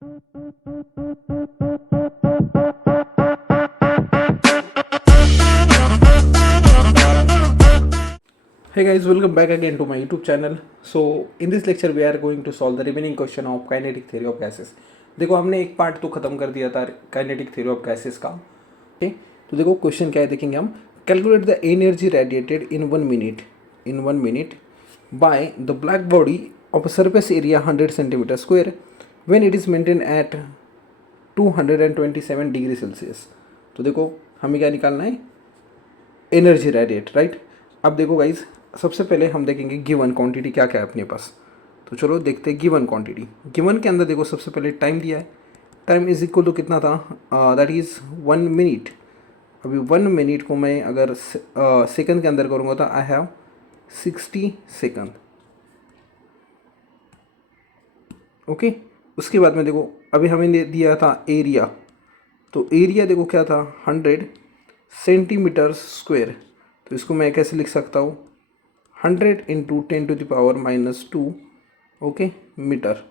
Hey guys, welcome back again to my YouTube channel. So in this lecture we are going to solve the remaining question of kinetic theory of gases. देखो हमने एक part तो खत्म कर दिया था kinetic theory of gases का. Okay, तो देखो क्वेश्चन क्या है देखेंगे हम. Calculate the energy radiated in one minute by the black body of a surface area 100 centimetre square when it is maintain at 227 degree Celsius. तो देखो हमें क्या निकालना है, एनर्जी रेडिएट, राइट. अब देखो गाइज, सबसे पहले हम देखेंगे गिवन क्वांटिटी क्या क्या है अपने पास. तो चलो देखते हैं गिवन क्वांटिटी. गिवन के अंदर देखो सबसे पहले टाइम दिया है. टाइम इज इक्वल टू कितना था, दैट इज़ 1 मिनट. अभी 1 मिनट को मैं अगर सेकंड के अंदर करूँगा तो आई हैव 60 सेकंड. ओके, उसके बाद में देखो अभी हमें दिया था एरिया. तो एरिया देखो क्या था, 100 सेंटीमीटर स्क्वायर. तो इसको मैं कैसे लिख सकता हूँ, 100 into 10⁻⁻², okay, metre.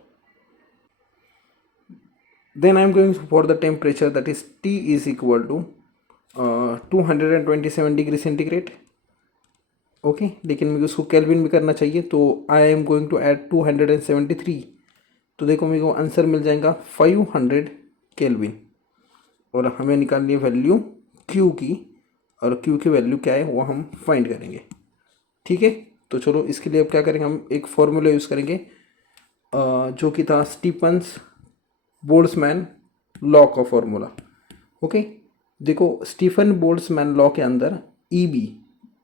Then I am going for the temperature, that is T is equal to 227 degree centigrade. Okay, लेकिन मुझे उसको केल्विन भी करना चाहिए, तो I am going to add 273. तो देखो मेरे को आंसर मिल जाएगा 500 केल्विन. और हमें निकालनी है वैल्यू Q की, और Q की वैल्यू क्या है वो हम फाइंड करेंगे. ठीक है, तो चलो इसके लिए अब क्या करेंगे, हम एक फॉर्मूला यूज़ करेंगे जो कि था स्टीफन्स बोल्ट्जमैन लॉ का फॉर्मूला. ओके, देखो स्टीफन बोल्ट्जमैन लॉ के अंदर EB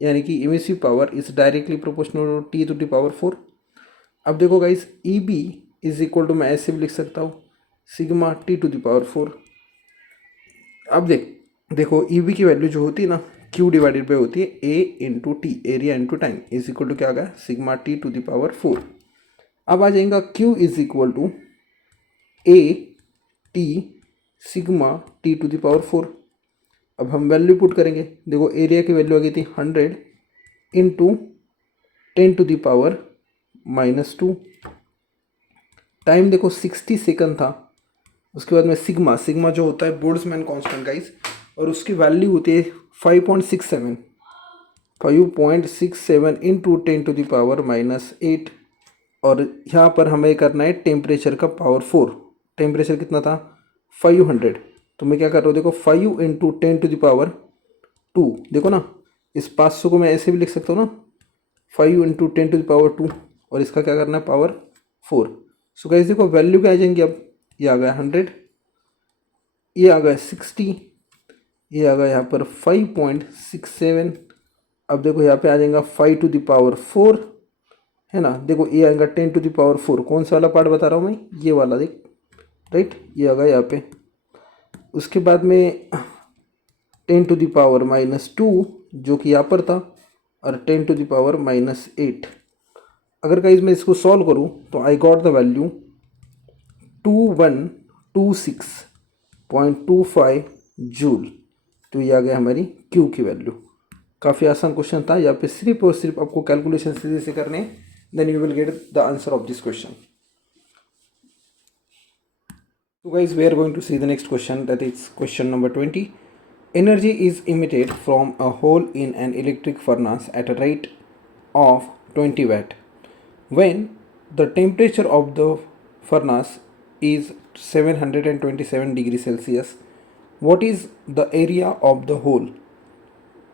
यानी कि emissive power is directly proportional to T⁴. अब देखो guys, EB is equal to, मैं ऐसे भी लिख सकता हूँ, सिग्मा T⁴. अब देखो EB की वैल्यू जो होती है ना, Q डिवाइडेड बाई होती है A into T, area into time, is equal to क्या आ गया, सिग्मा T⁴. अब आ जाएगा Q is equal to AT sigma T⁴. अब हम वैल्यू पुट करेंगे. देखो एरिया की वैल्यू आ गई थी 100 इंटू 10⁻⁻². टाइम देखो 60 सेकंड था. उसके बाद में सिग्मा जो होता है बोल्ट्जमैन कांस्टेंट गाइस, और उसकी वैल्यू होती है 5.67 इंटू 10⁻⁻8. और यहाँ पर हमें करना है टेम्परेचर का पावर 4. टेम्परेचर कितना था, 500. तो मैं क्या कर रहा हूँ, देखो 5 इंटू 10⁻². देखो ना, इस 500 को मैं ऐसे भी लिख सकता हूँ ना, 5 इंटू 10⁻², और इसका क्या करना है, पावर 4. सो गाइस देखो वैल्यू क्या आ जाएंगी, अब ये आ गया 100, ये आ गया 60, ये आ गया यहाँ पर 5.67. अब देखो यहाँ पे आ जाएगा 5⁴, है ना. देखो ये आएगा 10⁴. कौन सा वाला पार्ट बता रहा हूँ मैं, ये वाला देख, राइट, ये आ गया यहाँ पे. उसके बाद में 10⁻⁻² जो कि यहाँ पर था, और 10⁻⁻8. अगर गाइस मैं इसको सॉल्व करूँ तो I got the value 2126.25 joule. तो ये आ गया हमारी Q की वैल्यू. काफ़ी आसान क्वेश्चन था. यहाँ पे सिर्फ और सिर्फ आपको कैलकुलेशन सीधे से करने, then you will get the answer of this question. So guys, we are going to see the next question, that is question number 20. Energy is emitted from a hole in an electric furnace at a rate of 20 watt when the temperature of the furnace is 727 degrees Celsius. What is the area of the hole?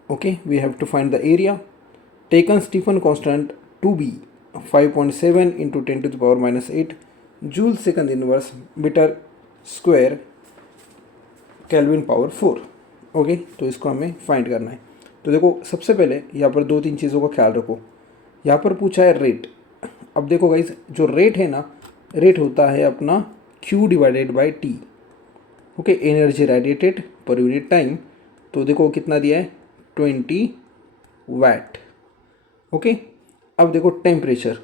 Okay, we have to find the area. Taken Stephen constant to be 5.7 into 10⁻⁻8 joule second inverse meter square kelvin power 4. Okay, तो इसको हमें find करना है. तो देखो सबसे पहले यहाँ पर 2-3 चीज़ों का ख्याल रखो. यहाँ पर पूछा है रेट. अब देखो गाइस, जो रेट है ना, रेट होता है अपना Q divided by T. Okay, energy radiated per unit time. तो देखो कितना दिया है, 20 वाट. ओके, अब देखो टेम्परेचर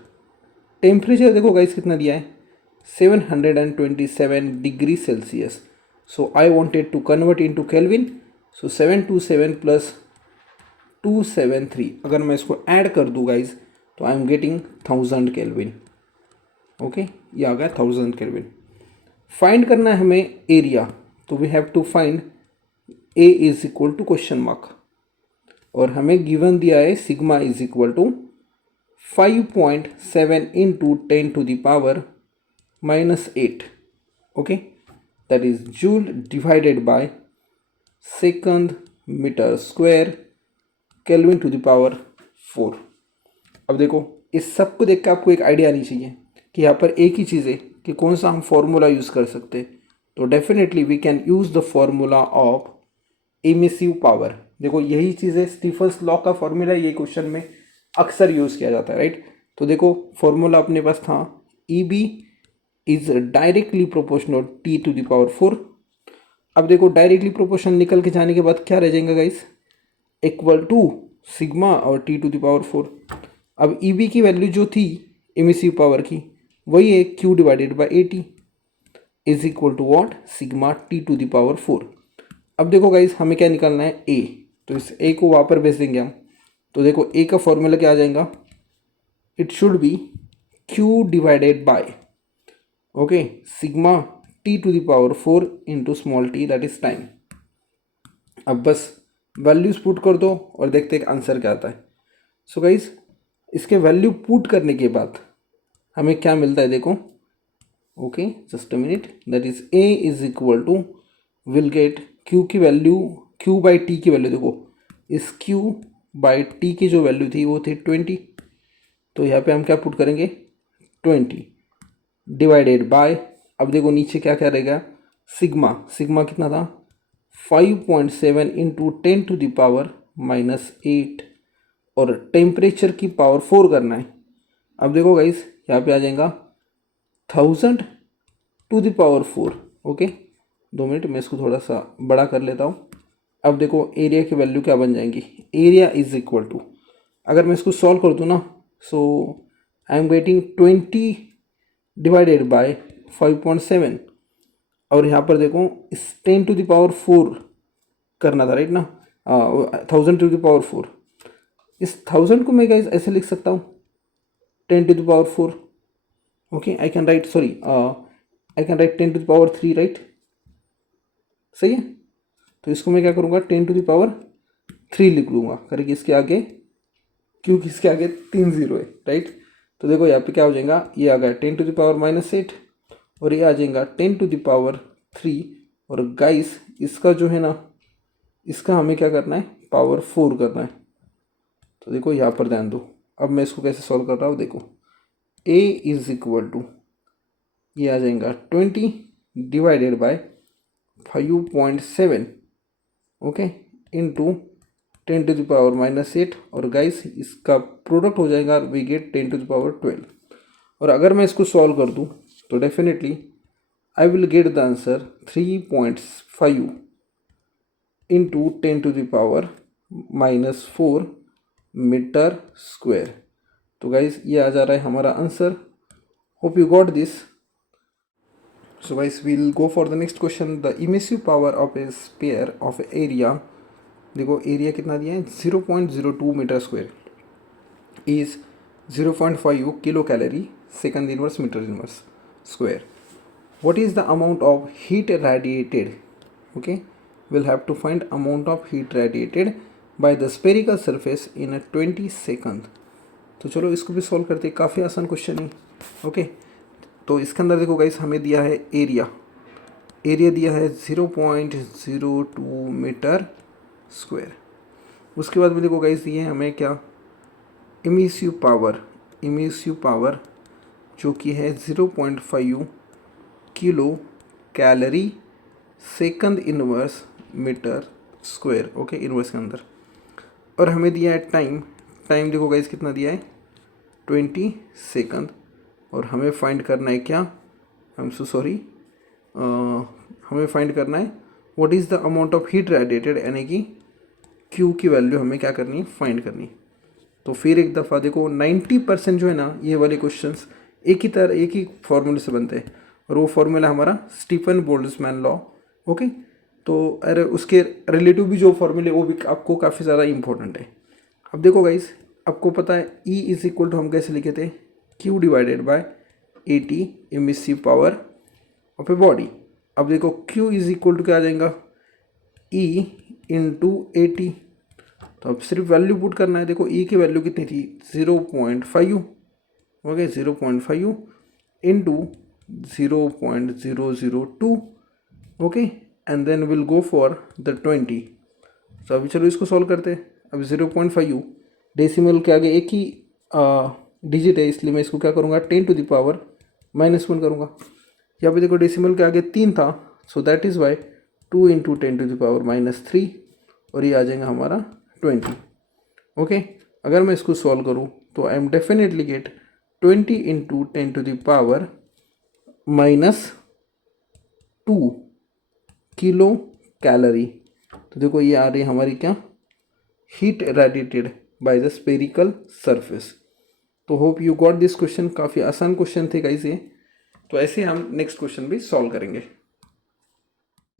देखो गाइस कितना दिया है, 727 degree Celsius. So I wanted to convert into kelvin. So 727 plus 273, अगर मैं इसको ऐड कर दूँ गाइज, तो I am getting 1000 kelvin. Okay, ये आ गया 1000 केल्विन. फाइंड करना है हमें एरिया, तो we have to find A is equal to question mark, और हमें गिवन दिया है sigma is equal to 5.7 into 10⁻⁻8, okay, that is joule divided by second metre square kelvin to the power 4। अब देखो इस सब को देख के आपको एक आइडिया आनी चाहिए कि यहाँ पर एक ही चीज़ है कि कौन सा हम फॉर्मूला यूज़ कर सकते हैं। तो definitely we can use the formula of emissive power. देखो यही चीज़ है, स्टीफन्स लॉ का फॉर्मूला ये क्वेश्चन में अक्सर यूज़ किया जाता है, राइट। तो देखो फॉर्मूला अपने पास था E B is directly proportional T to the power 4। अब देखो डायरेक्टली प्रोपोर्शन निकल के जाने के बाद क्या रह जाएगा गाइस, इक्वल टू सिग्मा और टी टू द पावर 4। अब ई बी की वैल्यू जो थी एमिसिव पावर की वही है Q divided by A T is equal to watt, sigma T to the power 4। अब देखो गाइस हमें क्या निकालना है ए, तो इस ए को वहाँ पर भेज देंगे हम। तो देखो ए का फॉर्मूला क्या आ जाएगा, it should be Q divided by, okay, sigma T to the power 4 into small T that is time. अब बस वैल्यूज पुट कर दो और देखते हैं आंसर क्या आता है। सो गाइस इसके वैल्यू पुट करने के बाद हमें क्या मिलता है देखो, okay just a minute, that is A is equal to will get Q की वैल्यू, क्यू बाई टी की वैल्यू देखो, इस क्यू बाई टी की जो वैल्यू थी वो थी 20। तो यहाँ पे हम क्या पुट करेंगे 20 डिवाइडेड बाय, अब देखो नीचे क्या क्या रहेगा, सिग्मा, सिग्मा कितना था 5.7 इंटू 10⁻⁻8 और टेम्परेचर की पावर 4 करना है। अब देखो गाइस यहाँ पे आ जाएगा 1000 to the power 4, okay. 2 minute मैं इसको थोड़ा सा बड़ा कर लेता हूँ। अब देखो एरिया की वैल्यू क्या बन जाएंगी, एरिया इज इक्वल टू, अगर मैं इसको सॉल्व कर दूँ ना, so I am getting 20 divided by 5.7, और यहाँ पर देखो इस 10 टू द पावर 4 करना था, राइट ना, 1000 टू द पावर 4। इस 1000 को मैं गाइस ऐसे लिख सकता हूँ 10 to the power 4, okay, I can write, sorry I can write 10 to the power 3, right, सही है। तो इसको मैं क्या करूँगा 10 टू द पावर 3 लिख लूँगा करके इसके आगे, क्योंकि इसके आगे 3 0 है, राइट। तो देखो यहाँ पे क्या हो जाएगा, ये आ गया 10 टू द पावर -8 और ये आ जाएगा 10 टू द पावर 3। और गाइस इसका जो है ना, इसका हमें क्या करना है पावर 4 करना है। तो देखो यहाँ पर ध्यान दो, अब मैं इसको कैसे सॉल्व कर रहा हूँ, देखो a इज इक्वल टू, ये आ जाएगा 20 divided by 5.7, okay, into 10 to the power -8, और गाइस इसका प्रोडक्ट हो जाएगा, we get 10 to the power 12। और अगर मैं इसको सॉल्व कर दूँ तो definitely I will get the answer 3.5 into 10 to the power -4 metre square. तो गाइस ये आ जा रहा है हमारा answer. Hope you got this. So guys we'll go for the next question, the emissive power of a sphere of area, देखो area कितना दिया है 0.02 metre square is 0.5 kilo calorie second inverse metre inverse square. What is the amount of heat radiated? Okay, we'll have to find amount of heat radiated by the spherical surface in a 20 second. तो चलो इसको भी solve करते हैं, काफ़ी आसान question है, okay. तो इसके अंदर देखो गाइस हमें दिया है एरिया, एरिया दिया है 0.02 मीटर स्क्वायर। उसके बाद में देखो गाइस दिए हैं हमें क्या, इमिसिव पावर, इमिसिव पावर जो कि है 0.5 kilo calorie second inverse metre square, okay, inverse के अंदर। और हमें दिया है टाइम, टाइम देखो गाइस कितना दिया है 20 सेकंड, और हमें फाइंड करना है क्या, आई एम सो सॉरी, हमें फाइंड करना है what is the amount of heat radiated, यानी कि क्यू की वैल्यू हमें क्या करनी है फाइंड करनी। तो फिर एक दफ़ा देखो 90% जो है ना ये वाले क्वेश्चंस एक ही फॉर्मूले से बनते हैं, और वो फॉर्मूला हमारा स्टीफन बोल्ट्जमैन लॉ, ओके। तो अरे उसके रिलेटिव भी जो फॉर्मूले वो भी आपको काफ़ी ज़्यादा इंपॉर्टेंट है। अब देखो गाइस आपको पता है E इज इक्वल टू हम कैसे लिखे थे, Q divided by 80 emissive power, of a body. अब देखो Q इज इक्वल टू क्या आ जाएगा, E इंटू AT। तो अब सिर्फ वैल्यू पुट करना है। देखो E की वैल्यू कितनी थी, 0.5, okay 0.5 into 0.002, okay, and then will go for the 20। तो अभी चलो इसको सॉल्व करते हैं। अब 0.5 डेसिमल के आगे एक ही डिजिट है, इसलिए मैं इसको क्या करूँगा, 10⁻⁻1 करूँगा। यहाँ पे देखो डेसिमल के आगे 3 था, so that is why 2 into 10⁻⁻3, और ये आ जाएगा हमारा 20, ओके। अगर मैं इसको सॉल्व करूँ तो I am definitely get 20 into 10⁻⁻2 kilo calorie. तो देखो ये आ रही है हमारी क्या, heat radiated by the spherical surface. तो hope you got this question. काफ़ी आसान क्वेश्चन थे गाइस ये। तो ऐसे हम नेक्स्ट क्वेश्चन भी सॉल्व करेंगे।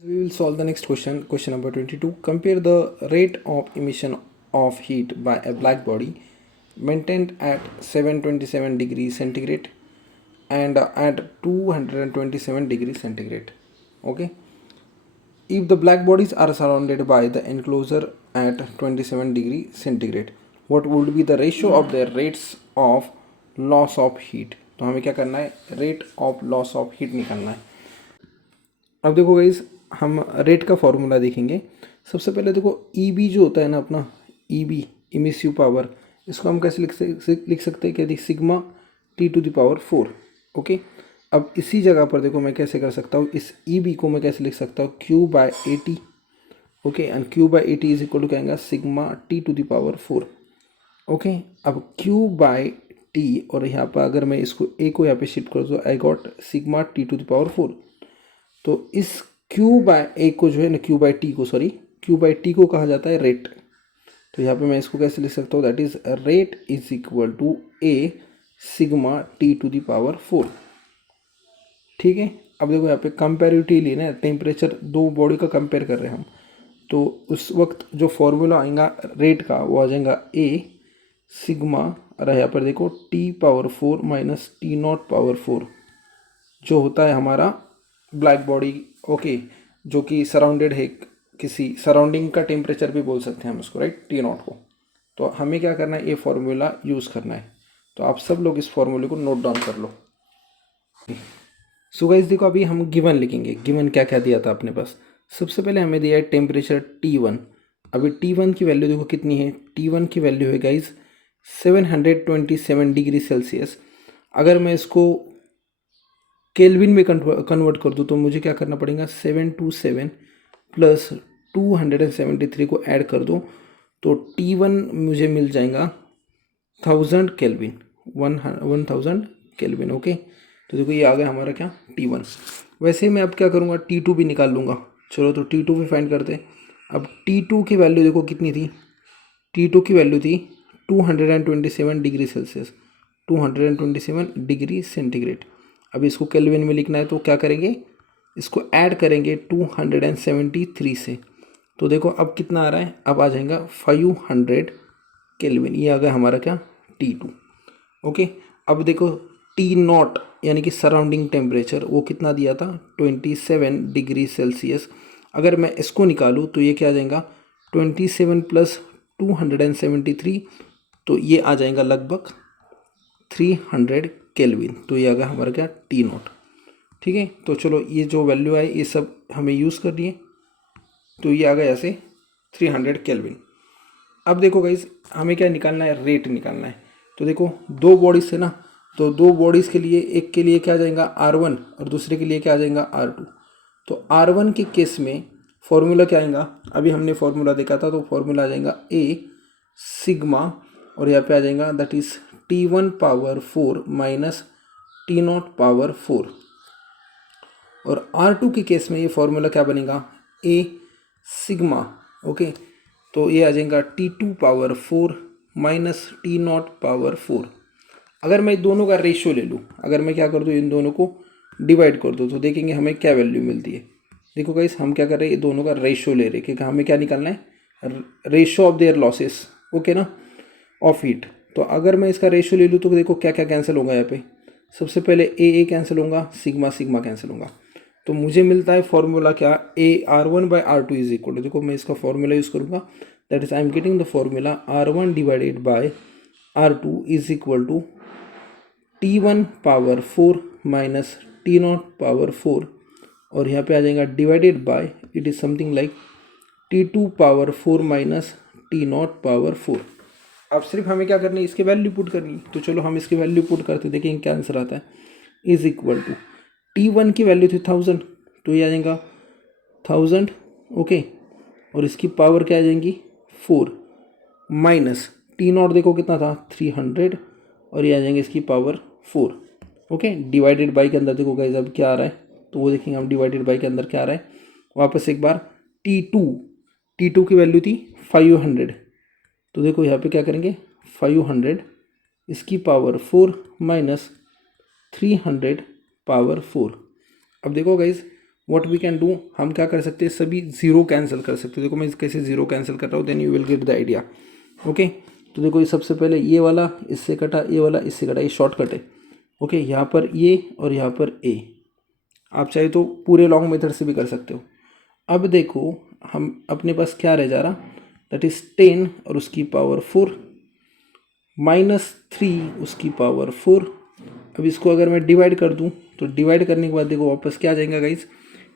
We will solve the next question, question number 22. Compare the rate of emission of heat by a black body maintained at 727 degrees centigrade and at 227 degrees centigrade. Okay. If the black bodies are surrounded by the enclosure at 27 degree centigrade, what would be the ratio of their rates of loss of heat? तो हमें क्या करना है, rate of loss of heat निकालना है। अब देखो guys, हम रेट का फॉर्मूला देखेंगे। सबसे पहले देखो EB जो होता है ना अपना, EB इमिसिव पावर, इसको हम कैसे लिख सकते हैं कि सिग्मा T⁴, ओके। अब इसी जगह पर देखो मैं कैसे कर सकता हूँ, इस EB को मैं कैसे लिख सकता हूँ, Q/AT, okay, and Q/AT is equal to क्या आएगा, सिग्मा T⁴, ओके। अब Q/T, और यहाँ पर अगर मैं इसको A को यहाँ पे शिफ्ट कर दूँ, आई गॉट सिग्मा T⁴। तो इस Q/A को जो है ना, Q/T को, सॉरी, Q/T को कहा जाता है रेट। तो यहाँ पे मैं इसको कैसे लिख सकता हूँ, that is rate is equal to A sigma T⁴, ठीक है। अब देखो यहाँ पे कंपेरेटिवली ना, टेम्परेचर दो बॉडी का कंपेयर कर रहे हैं हम, तो उस वक्त जो फॉर्मूला आएगा रेट का वो आ जाएगा A सिग्मा, और यहाँ पर देखो T⁴ माइनस T⁴, जो होता है हमारा ब्लैक बॉडी, ओके, जो कि सराउंडेड है, किसी सराउंडिंग का टेम्परेचर भी बोल सकते हैं हम इसको, राइट, T0 को। तो हमें क्या करना है, ये फॉर्मूला यूज़ करना है। तो आप सब लोग इस फॉर्मूले को नोट डाउन कर लो। सो गाइस देखो, अभी हम गिवन लिखेंगे। गिवन क्या क्या दिया था अपने पास, सबसे पहले हमें दिया है टेम्परेचर T1। अभी T1 की वैल्यू देखो कितनी है, T1 की वैल्यू है गाइस 727 डिग्री सेल्सियस। अगर मैं इसको केल्विन में कन्वर्ट कर दूँ तो मुझे क्या करना पड़ेगा, 727 प्लस 273 को ऐड कर दो, तो T1 मुझे मिल जाएगा 1000 केल्विन, 1000 केल्विन, ओके। तो देखो ये आ गया हमारा क्या, T1। वैसे ही मैं अब क्या करूँगा, T2 भी निकाल लूँगा। चलो तो T2 भी फाइंड करते हैं। अब T2 की वैल्यू देखो कितनी थी, T2 की वैल्यू थी 227 डिग्री सेल्सियस, 227 डिग्री सेंटीग्रेड। अब इसको केल्विन में लिखना है तो क्या करेंगे, इसको ऐड करेंगे 273 से। तो देखो अब कितना आ रहा है, अब आ जाएगा 500 केल्विन। ये आ गया हमारा क्या, T2, ओके। अब देखो T0 यानी कि सराउंडिंग टेम्परेचर, वो कितना दिया था, 27 डिग्री सेल्सियस। अगर मैं इसको निकालूँ तो ये क्या आ जाएगा, 27 प्लस 273, तो ये आ जाएगा लगभग 300 केल्विन। तो ये आ गया हमारा क्या, T0, ठीक है। तो चलो ये जो वैल्यू आई ये सब हमें यूज़ करनी है। तो ये आ गया ऐसे 300 केल्विन। अब देखो गाइस, हमें क्या निकालना है, रेट निकालना है। तो देखो दो बॉडीज है ना, तो दो बॉडीज़ के लिए, एक के लिए क्या आ जाएगा R1 और दूसरे के लिए क्या आ जाएगा R2। तो R1 के केस में फॉर्मूला क्या आएगा, अभी हमने फॉर्मूला देखा था, तो फॉर्मूला आ जाएगा A सिग्मा, और यहाँ पे आ जाएगा that is T1⁴ minus T0⁴। और R2 के केस में ये फॉर्मूला क्या बनेगा, A सिग्मा, ओके। तो ये आ जाएगा T2⁴ माइनस T0⁴। अगर मैं दोनों का रेशियो ले लूँ, अगर मैं क्या कर दूँ, इन दोनों को डिवाइड कर दूँ, तो देखेंगे हमें क्या वैल्यू मिलती है। देखो गाइस, हम क्या कर रहे हैं, ये दोनों का रेशियो ले रहे हैं, क्योंकि हमें क्या निकालना है, ratio of their losses, okay ना, ऑफ हीट। तो अगर मैं इसका रेशियो ले लूँ तो देखो क्या क्या कैंसिल होगा यहाँ पे। सबसे पहले ए कैंसिल होगा, सिग्मा सिग्मा कैंसिल होगा। तो मुझे मिलता है फॉर्मूला क्या, AR1/R2 इज इक्वल, देखो मैं इसका फॉर्मूला यूज़ करूँगा, that is I am getting the formula R1 divided by R2 is equal to T1 power 4 minus T0 power 4, और यहाँ पे आ जाएगा divided by, it is something like T2 power 4 minus T0 power 4। अब सिर्फ हमें क्या करनी है, इसकी वैल्यू पुट करनी है। तो चलो हम इसकी वैल्यू पुट करते देखेंगे क्या आंसर आता है। इज इक्वल टू T1 की वैल्यू थी 1000, तो ये आ जाएगा 1000, ओके, और इसकी पावर क्या आ जाएंगी 4, माइनस T0 देखो कितना था 300, और ये आ जाएंगे इसकी पावर 4, ओके। डिवाइडेड बाई के अंदर देखो गाइस अब क्या आ रहा है, तो वो देखेंगे हम डिवाइडेड बाई के अंदर क्या आ रहा है। वापस एक बार T2 की वैल्यू थी 500, तो देखो यहाँ पे क्या करेंगे 500 इसकी पावर 4 माइनस 300 पावर 4। अब देखो guys what we can do, हम क्या कर सकते हैं, सभी जीरो कैंसिल कर सकते हैं। देखो मैं कैसे जीरो कैंसिल कर रहा हूँ, then you will get the idea, okay. तो देखो ये सबसे पहले ये वाला इससे कटा, ये वाला इससे कटा, ये शॉर्टकट है, ओके। यहाँ पर ये और यहाँ पर ए, आप चाहे तो पूरे लॉन्ग मेथड से भी कर सकते हो। अब देखो हम अपने पास क्या रह जा रहा, दैट इज 10 और उसकी पावर 4 माइनस 3 उसकी पावर 4। अब इसको अगर मैं डिवाइड कर दूं, तो डिवाइड करने के बाद देखो वापस क्या आ जाएगा गाइज,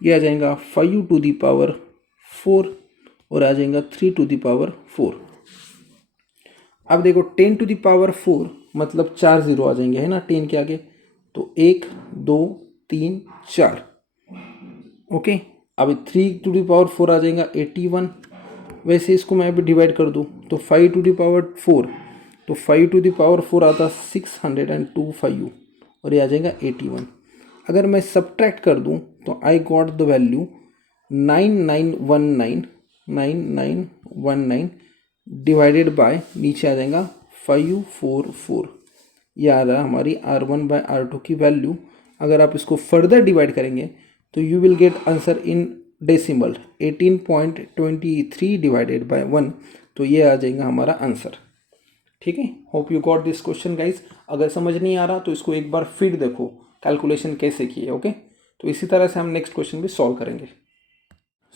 ये आ जाएगा 5 टू दी पावर 4 और आ जाएगा 3 टू दी पावर 4। अब देखो 10 टू दी पावर 4 मतलब 4 जीरो आ जाएंगे, है ना 10 के आगे, तो 1 2 3 4, ओके। अब 3 टू दी पावर 4 आ जाएगा 81। वैसे इसको मैं अभी डिवाइड कर दूं, तो 5 टू दी पावर 4, तो 5 टू दी पावर 4 आता 602 5, और ये आ जाएगा 81। अगर मैं सब्ट्रैक्ट कर दूं, तो I got the value 9919 divided by, नीचे आ जाएगा 544। ये आ रहा है हमारी R1/R2 की वैल्यू। अगर आप इसको फर्दर डिवाइड करेंगे तो you will get answer in decimal 18.23 divided by 1, तो ये आ जाएगा हमारा आंसर, ठीक है। Hope you got this question guys. अगर समझ नहीं आ रहा तो इसको एक बार फिर देखो कैलकुलेशन कैसे की है, ओके। तो इसी तरह से हम नेक्स्ट क्वेश्चन भी सॉल्व करेंगे।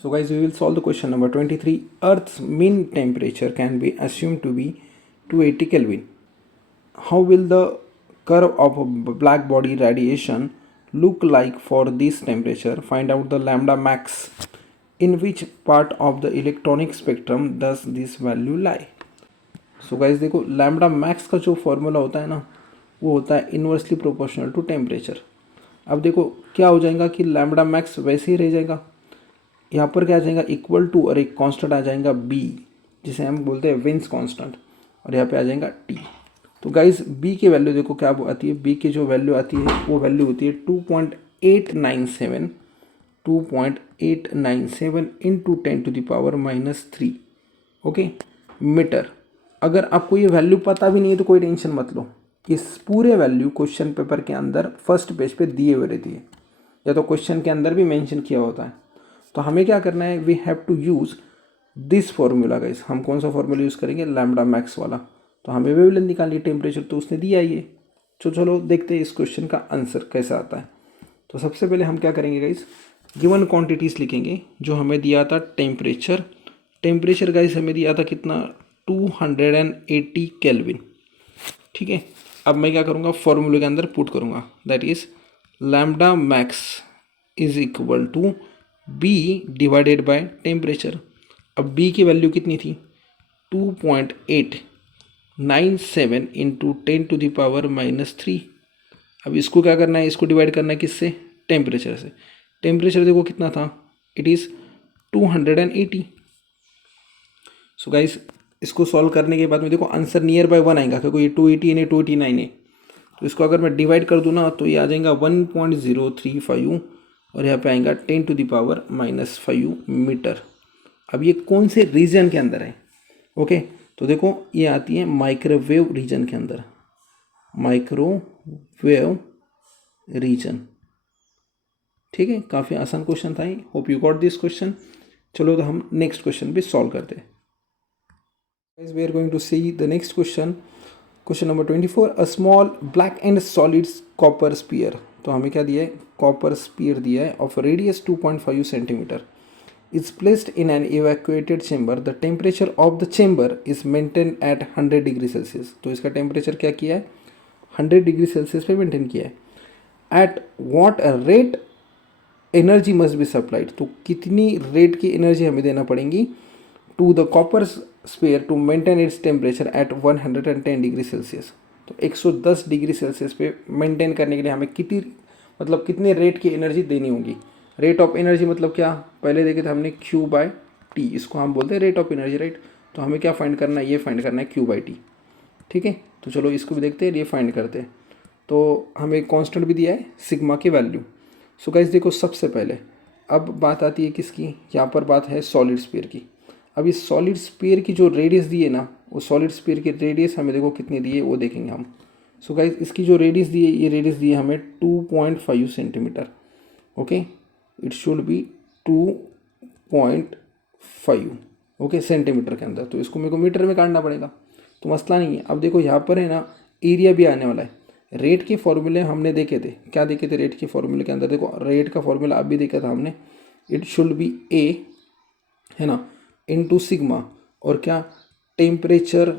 So guys we will solve the question number 23। Earth's mean temperature can be assumed to be 280 Kelvin. How will the curve of a black body radiation look like for this temperature? Find out the lambda max. In which part of the electronic spectrum does this value lie? So guys देखो lambda max का जो formula होता है ना, वो होता है inversely proportional to temperature. अब देखो क्या हो जाएगा कि लैम्बडा मैक्स वैसे ही रह जाएगा, यहाँ पर क्या आ जाएगा इक्वल टू, और एक कांस्टेंट आ जाएगा बी, जिसे हम बोलते हैं विंस कांस्टेंट, और यहाँ पे आ जाएगा टी। तो गाइज बी की वैल्यू देखो क्या आती है, बी की जो वैल्यू आती है वो वैल्यू होती है 2.897 into 10 to the power -3, okay, metre. अगर आपको ये वैल्यू पता भी नहीं है तो कोई टेंशन मत लो, इस पूरे वैल्यू क्वेश्चन पेपर के अंदर फर्स्ट पेज पे दिए हुए रहती है, या तो क्वेश्चन के अंदर भी मेंशन किया होता है। तो हमें क्या करना है, we have to use this formula guys. हम कौन सा फॉर्मूला यूज़ करेंगे, लैम्बडा मैक्स वाला। तो हमें वेवलेंथ निकालनी, टेम्परेचर तो उसने दिया ही है। तो चलो देखते हैं इस क्वेश्चन का आंसर कैसा आता है। तो सबसे पहले हम क्या करेंगे गाइस, गिवन क्वांटिटीज़ लिखेंगे। जो हमें दिया था टेम्परेचर गाइस हमें दिया था कितना 280 केल्विन, ठीक है। अब मैं क्या करूँगा, फॉर्मूले के अंदर पुट करूँगा, that is lambda max is equal to B divided by temperature. अब बी की वैल्यू कितनी थी 2.897 इंटू 10 टू द पावर -3। अब इसको क्या करना है, इसको डिवाइड करना है किससे, टेम्परेचर से। टेम्परेचर देखो कितना था, इट इज़ 280। सो गाइस इसको सॉल्व करने के बाद में देखो आंसर नियर बाय 1 आएगा, क्योंकि ये 280 है 289 है। तो इसको अगर मैं डिवाइड कर दूँ ना, तो ये आ जाएगा 1.035, और यहाँ पे आएगा 10 टू द पावर -5 मीटर। अब ये कौन से रीजन के अंदर है, ओके। तो देखो ये आती है माइक्रोवेव रीजन के अंदर, माइक्रोवेव रीजन, ठीक है। काफ़ी आसान क्वेश्चन था ये, hope you got this question. चलो तो हम नेक्स्ट क्वेश्चन भी सॉल्व करते हैं। Guys, we are going to see the next question. Question number 24. A small black and solid copper sphere तो हमें क्या दिया है, कॉपर स्पीयर दिया है of radius 2.5 centimetre is placed in an evacuated chamber, the temperature of the chamber is maintained at 100 degree Celsius. तो इसका temperature क्या किया है, 100 डिग्री सेल्सियस पे मेंटेन किया है। At what rate energy must be supplied, तो कितनी रेट की एनर्जी हमें देना पड़ेगी to the copper sphere to maintain its temperature at 110 degree Celsius. तो 110 डिग्री सेल्सियस पे मेंटेन करने के लिए हमें कितनी मतलब कितने रेट की एनर्जी देनी होगी। रेट ऑफ एनर्जी मतलब क्या, पहले देखे थे हमने Q/T, इसको हम बोलते हैं रेट ऑफ एनर्जी, राइट। तो हमें क्या फाइंड करना है, ये फाइंड करना है Q/T, ठीक है। तो चलो इसको भी देखते हैं, ये फाइंड करते हैं। तो हमें कांस्टेंट भी दिया है सिग्मा की वैल्यू। सो गाइस देखो, सबसे पहले अब बात आती है किसकी, यहाँ पर बात है सॉलिड स्फीयर की। अब इस सॉलिड स्फीयर की जो रेडियस दी है ना, वो सॉलिड स्फीयर की रेडियस हमें देखो कितनी दी है वो देखेंगे हम। सो गाइस इसकी जो रेडियस दी है, ये रेडियस दी है हमें 2.5 centimetre. Okay, it should B 2.5 okay centimetre के अंदर। तो इसको मेरे को मीटर में काटना पड़ेगा, तो मसला नहीं है। अब देखो यहाँ पर है ना, एरिया भी आने वाला है। रेट के फॉर्मूले हमने देखे थे, क्या देखे थे रेट के फॉर्मूले के अंदर, देखो रेट का फॉर्मूला अब भी देखा था हमने, इट शुड बी ए है ना इनटू सिग्मा, और क्या temperature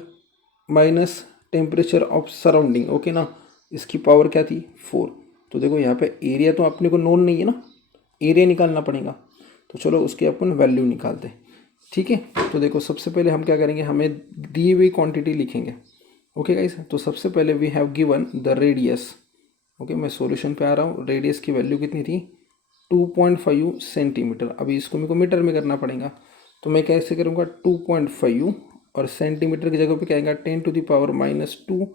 minus temperature of surrounding, okay ना, इसकी पावर क्या थी 4। तो देखो यहाँ पे एरिया तो अपने को नोन नहीं है ना, एरिया निकालना पड़ेगा। तो चलो उसकी अपन वैल्यू निकालते हैं, ठीक है। तो देखो सबसे पहले हम क्या करेंगे, हमें दी हुई क्वांटिटी लिखेंगे। ओके गाइस, तो सबसे पहले we have given the radius. Okay, मैं सॉल्यूशन पे आ रहा हूँ। रेडियस की वैल्यू कितनी थी, 2.5 सेंटीमीटर। अभी इसको मेरे को मीटर में करना पड़ेगा, तो मैं कैसे करूँगा 2.5 और सेंटीमीटर की जगह पे क्या आएगा 10⁻⁻2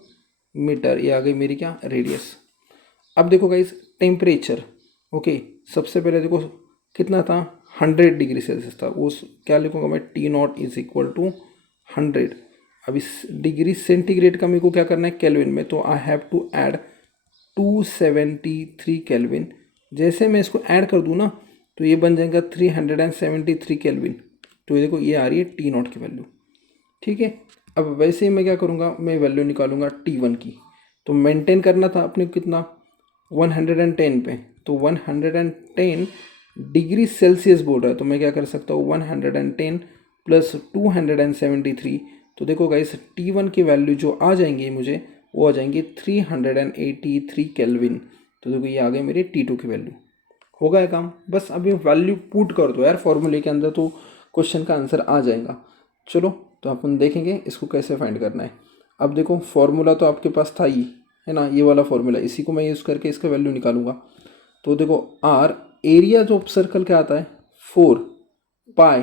मीटर। ये आ गई मेरी क्या रेडियस। अब देखो गाइस टेम्परेचर, ओके सबसे पहले देखो कितना था 100 डिग्री सेल्सियस था, उस क्या लिखूँगा मैं T0 इज इक्वल टू 100। अब इस डिग्री सेंटीग्रेड का मेरे को क्या करना है केल्विन में, तो I have to add 273 kelvin. जैसे मैं इसको ऐड कर दूँ ना, तो ये बन जाएगा 373 केल्विन। तो ये देखो ये आ रही है T0 की वैल्यू, ठीक है। अब वैसे ही मैं क्या करूँगा, मैं वैल्यू निकालूंगा T1 की। तो मेंटेन करना था अपने कितना 110 पे, तो 110 डिग्री सेल्सियस बोल रहा है, तो मैं क्या कर सकता हूँ 110 प्लस 273। तो देखो गाइस T1 की वैल्यू जो आ जाएंगी मुझे, वो आ जाएंगी 383 केल्विन। तो देखो ये आ गई मेरी T2 की वैल्यू। हो गया काम, बस अभी वैल्यू पुट कर दो यार फॉर्मूले के अंदर, तो क्वेश्चन का आंसर आ जाएगा। चलो तो अपन देखेंगे इसको कैसे फाइंड करना है। अब देखो फॉर्मूला तो आपके पास था ही है ना, ये वाला फॉर्मूला, इसी को मैं यूज़ करके इसका वैल्यू निकालूंगा। तो देखो आर एरिया जो सर्कल क्या आता है 4 पाई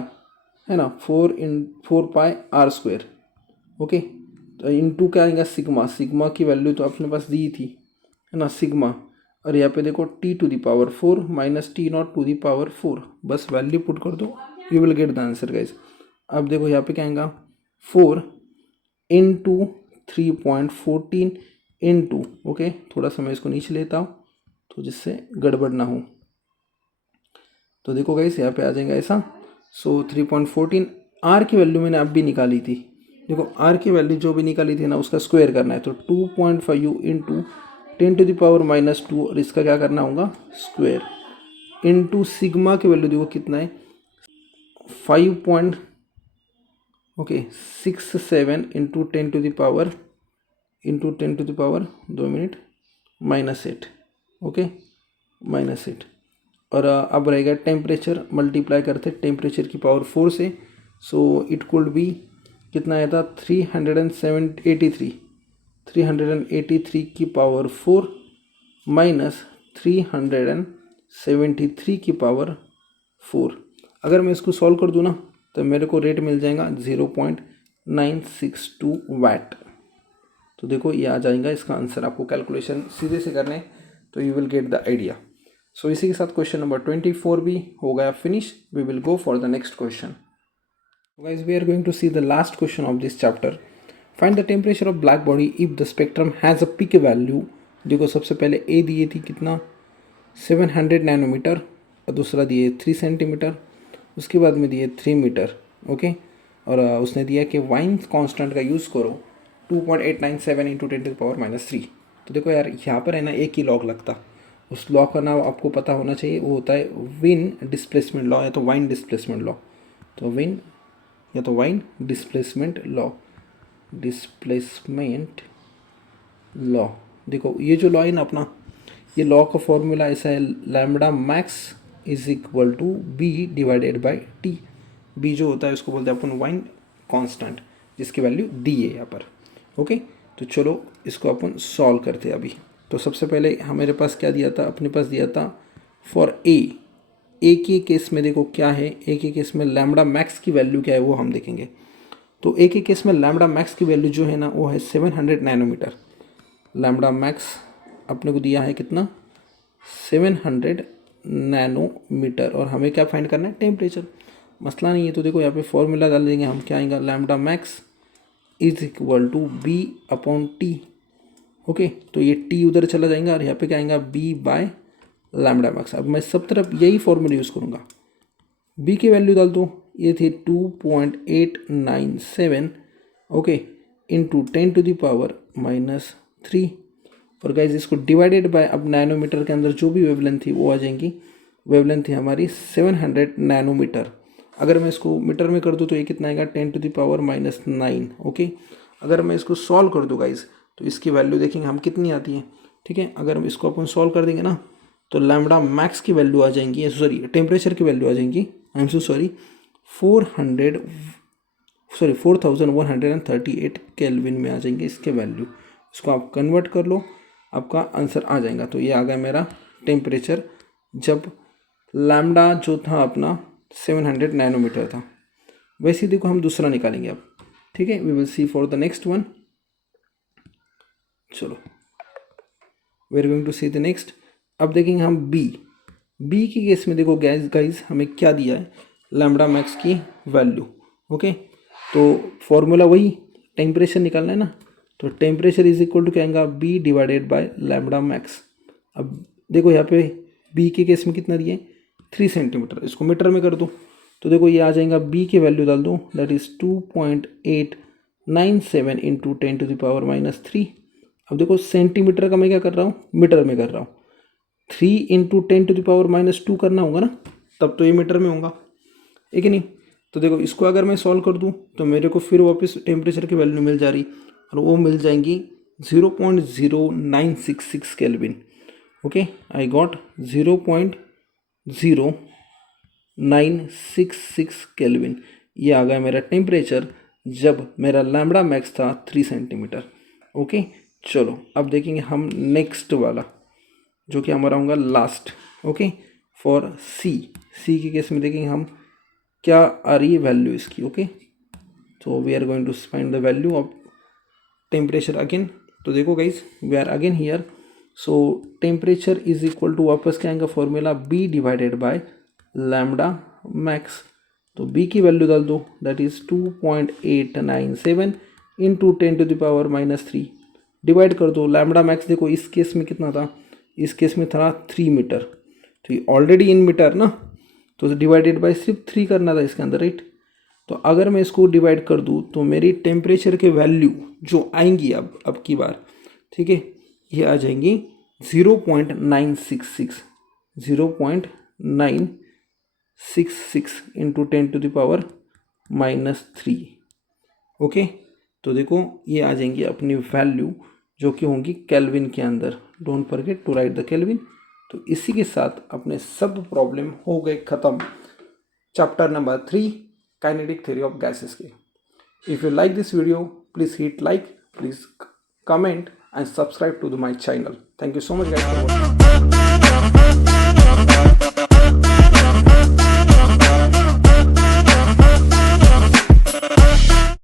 है ना, 4 पाई आर स्क्वायर। ओके, तो इनटू क्या आएगा सिग्मा, सिग्मा की वैल्यू तो अपने पास दी थी है ना सिग्मा, और यहाँ पे देखो T⁴ minus T0 to the power 4। बस वैल्यू पुट कर दो, you will get the answer guys. अब देखो यहाँ पे क्या आएगा 4 इंटू 3.14 इंटू, ओके थोड़ा सा मैं इसको नीचे लेता हूँ तो जिससे गड़बड़ ना हो। तो देखो गाइस यहाँ पे आ जाएगा ऐसा। सो 3.14 आर की वैल्यू मैंने अब भी निकाली थी। देखो आर की वैल्यू जो भी निकाली थी ना उसका स्क्वायर करना है, तो 2.5 इंटू 10⁻⁻2 और इसका क्या करना होगा स्क्वायर इंटू सिग्मा की वैल्यू देखो कितना है 5.67 इंटू 10⁻ 2 मिनट -8 ओके -8। और अब रहेगा टेम्परेचर, मल्टीप्लाई करते टेम्परेचर की पावर 4 से। सो इट कुड बी कितना आया था 383 की पावर 4 माइनस 373 की पावर 4। अगर मैं इसको सॉल्व कर दूँ ना, तो मेरे को रेट मिल जाएगा 0.962 वैट। तो देखो ये आ जाएगा इसका आंसर। आपको कैलकुलेशन सीधे से करने, तो you will get the idea. So इसी के साथ क्वेश्चन नंबर 24 भी हो गया finish. We will go for the next question. Guys we are going to see the last question of this chapter. Find the temperature of black body if the spectrum has a peak value. देखो सबसे पहले ए दिए थी कितना 700 nanometre, और दूसरा दिए 3 centimetre, उसके बाद में दिए 3 मीटर। ओके, और उसने दिया कि वाइन्स कांस्टेंट का यूज़ करो 2.897 इंटू 10⁻³ -3। तो देखो यार यहाँ पर है ना एक ही लॉग लगता, उस लॉ का नाम आपको पता होना चाहिए, वो होता है विन डिस्प्लेसमेंट लॉ या तो वाइन डिस्प्लेसमेंट लॉ। तो विन या तो wine displacement law, displacement law. देखो ये जो लॉ है ना अपना, ये लॉ का फॉर्मूला ऐसा है, lambda max is equal to B divided by T. B जो होता है उसको बोलते हैं अपन वाइन कांस्टेंट, जिसकी वैल्यू दी है यहाँ पर। ओके, तो चलो इसको अपन सॉल्व करते हैं अभी। तो सबसे पहले हमारे पास क्या दिया था, अपने पास दिया था फॉर ए के केस में देखो क्या है, ए के केस में लैम्बडा मैक्स की वैल्यू क्या है वो हम देखेंगे। तो ए के केस में लैम्बडा मैक्स की वैल्यू जो है ना वो है 700 नैनोमीटर। लैम्बडा मैक्स अपने को दिया है कितना, 700 नैनोमीटर, और हमें क्या फाइंड करना है, टेम्परेचर। मसला नहीं है। तो देखो यहाँ पे फॉर्मूला डाल देंगे हम, क्या आएगा, lambda max is equal to B upon T. Okay, तो ये टी उधर चला जाएगा और यहाँ पे क्या आएगा, बी बाय लैम्बडा मैक्स। अब मैं सब तरफ यही फॉर्मूला यूज़ करूँगा। बी की वैल्यू डाल दो, ये थी 2.897, ओके, इंटू 10⁻³ और गाइज इसको डिवाइडेड बाय, अब नैनोमीटर के अंदर जो भी वेवलेंथ थी वो आ जाएंगी। वेवलेंथ थी हमारी 700 नैनोमीटर। अगर मैं इसको मीटर में कर दूँ तो ये कितना आएगा, 10⁻⁹ ओके। अगर मैं इसको सॉल्व कर दूँ गाइज तो इसकी वैल्यू देखेंगे हम कितनी आती है। ठीक है, अगर हम इसको अपन सॉल्व कर देंगे ना तो लैम्बडा मैक्स की वैल्यू आ जाएंगी, सॉरी टेम्परेचर की वैल्यू आ जाएंगी, I am so sorry, 4138 kelvin में आ जाएंगे इसके वैल्यू। इसको आप कन्वर्ट कर लो, आपका आंसर आ जाएगा। तो ये आ गया मेरा टेम्परेचर जब लैम्बडा जो था अपना 700 नैनोमीटर था। वैसे ही देखो हम दूसरा निकालेंगे अब। ठीक है, we will see for the next one. चलो, we are going to see the next. अब देखेंगे हम बी की केस में देखो गाइज हमें क्या दिया है, लैम्बडा मैक्स की वैल्यू। ओके, तो फॉर्मूला वही, टेम्परेचर निकालना है ना, तो टेम्परेचर इज इक्वल टू क्या आएगा, B divided by lambda max. अब देखो यहाँ पे बी के केस में कितना दिए, 3 सेंटीमीटर। इसको मीटर में कर दो तो देखो ये आ जाएगा, बी की वैल्यू डाल दो, दैट इज़ 2.897 इंटू 10⁻³ अब देखो सेंटीमीटर का मैं क्या कर रहा हूँ, मीटर में कर रहा हूँ। 3 इंटू 10⁻² करना होगा ना, तब तो ये मीटर में होगा, है कि नहीं। तो देखो इसको अगर मैं सॉल्व कर दूँ तो मेरे को फिर वापस टेम्परेचर की वैल्यू मिल जा रही, और वो मिल जाएंगी 0.0966 kelvin. Okay, I got 0.0966 kelvin. ये आ गया मेरा टेम्परेचर जब मेरा लैम्बडा मैक्स था 3 सेंटीमीटर। ओके, चलो अब देखेंगे हम नेक्स्ट वाला जो कि हमारा होगा लास्ट। ओके, फॉर सी के केस में देखेंगे हम क्या आ रही है वैल्यू इसकी। ओके, तो we are going to find the value of temperature again. तो देखो guys we are again here. So temperature is equal to, वापस क्या आएगा formula, B divided by lambda max. तो बी की वैल्यू डाल दो, दैट इज 2.897 इंटू 10⁻³ डिवाइड कर दो। लैम्बडा मैक्स देखो इस केस में कितना था, इस केस में था 3 मीटर, तो ये ऑलरेडी इन मीटर ना, तो डिवाइडेड बाय सिर्फ 3 करना था इसके अंदर, राइट। तो अगर मैं इसको डिवाइड कर दूँ तो मेरी टेम्परेचर के वैल्यू जो आएंगी अब की बार, ठीक है, ये आ जाएंगी 0.966 इंटू 10⁻³ ओके। तो देखो ये आ जाएंगी अपनी वैल्यू जो कि होंगी केल्विन के अंदर। Don't forget to write the Kelvin. तो इसी के साथ अपने सब प्रॉब्लम हो गए ख़त्म chapter number 3 kinetic theory of gases के। If you like this video, please hit like, please comment and subscribe to my channel. Thank you so much guys for watching.